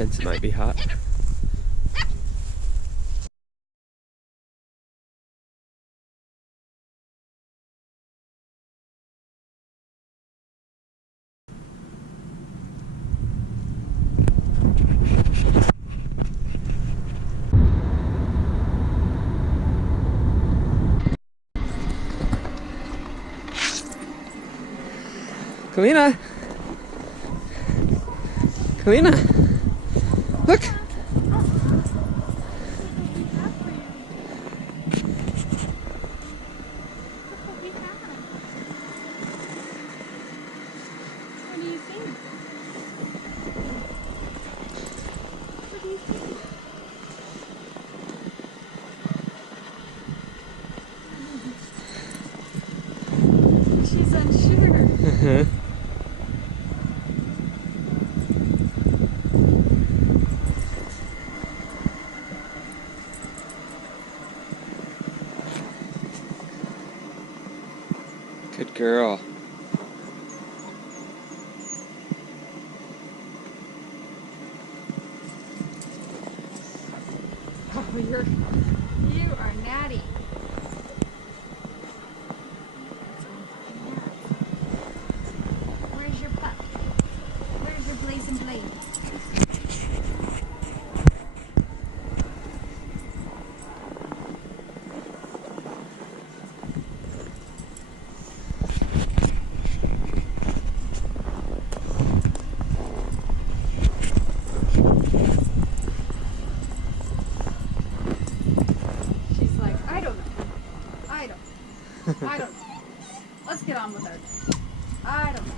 Sense it might be hot. Kalina! Kalina! Look! She's unsure. Good girl. Oh, you are natty. Where's your pup? Where's your blazing blade? She's like, I don't know. Let's get on with her. I don't know.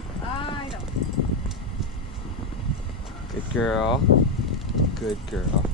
Good girl. Good girl.